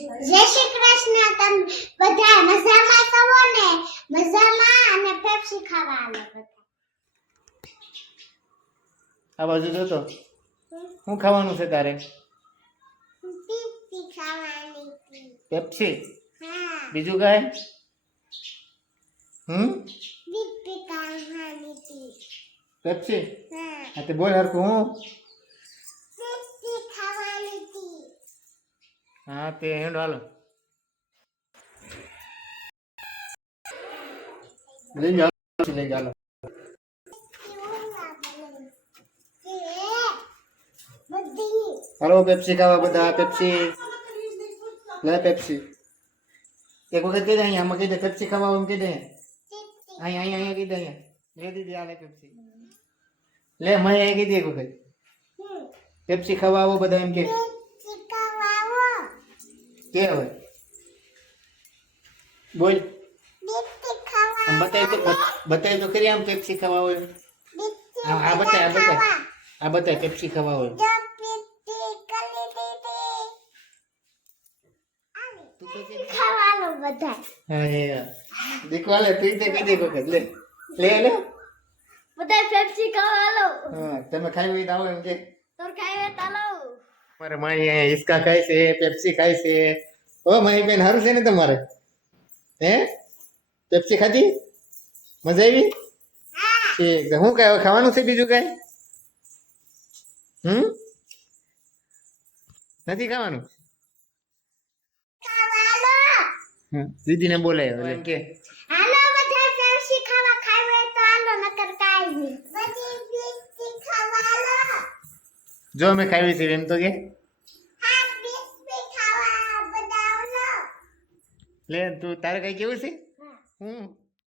જય શ્રી કૃષ્ણ. તમે બધા મજામાં છો ને? મજામાં અને પેપ્સી ખાવા આલો બધા. આ બાજુ જોતો શું ખાવાનું છે તારે? પેપ્સી ખાવાની હતી. પેપ્સી? હા. બીજું કાંઈ? પેપ્સી ખાવાની હતી. પેપ્સી? હા. હા તે બોલ હરખું હું? પેપ્સી ખાવાની હતી. હા તે હેંડો હાલો લઈ જાઓ લઈ જાઓ હાલો પેપ્સી ખાવા બધા પેપ્સી લે પેપ્સી એક વખત કહી દે અહીંયા આમાં કહી દે પેપ્સી ખાવા એમ કહી દે અહીંયા અહીંયા કહી દે અહીંયા લે દીદી આ લે પેપ્સી લે મેં અહીંયા કહી દે એક વખત પેપ્સી ખાવા આવો બધા એમ કે કે હવે બોલ બતાય તો ખરી આમ પેપ્સી ખાવા હોય આ બતાય પેપ્સી ખાવા હોય ખાવાનું બધા. હા એ દેખવા લે તું તે કહી દે એક વખત લે લે લે બધા પેપ્સી ખાવા આલો. હા તમે ખાઈ હોય તો આવો એમ કે તોર ખાવે તાલો. મારે મારી અહીંયા હિસકા ખાય છે પેપ્સી ખાય છે ઓ મારી બેન સારું છે ને તમારે હે પેપ્સી ખાધી મજા આવી ઠીક તો શું કાંઈ ખાવાનું છે બીજું કાંઈ નથી ખાવાનું દીદીને બોલાય એમ કે હાલો બધા પેપ્સી ખાવા ખાવે તો આલો નકર કાઈ નહીં. બધી પેપ્સી ખાવા આલો. જો અમે ખાવી છે એમ તો કે હા પેપ્સી ખાવા બધા આલો. લે તું તારે કઈ કેવું છે હા. હું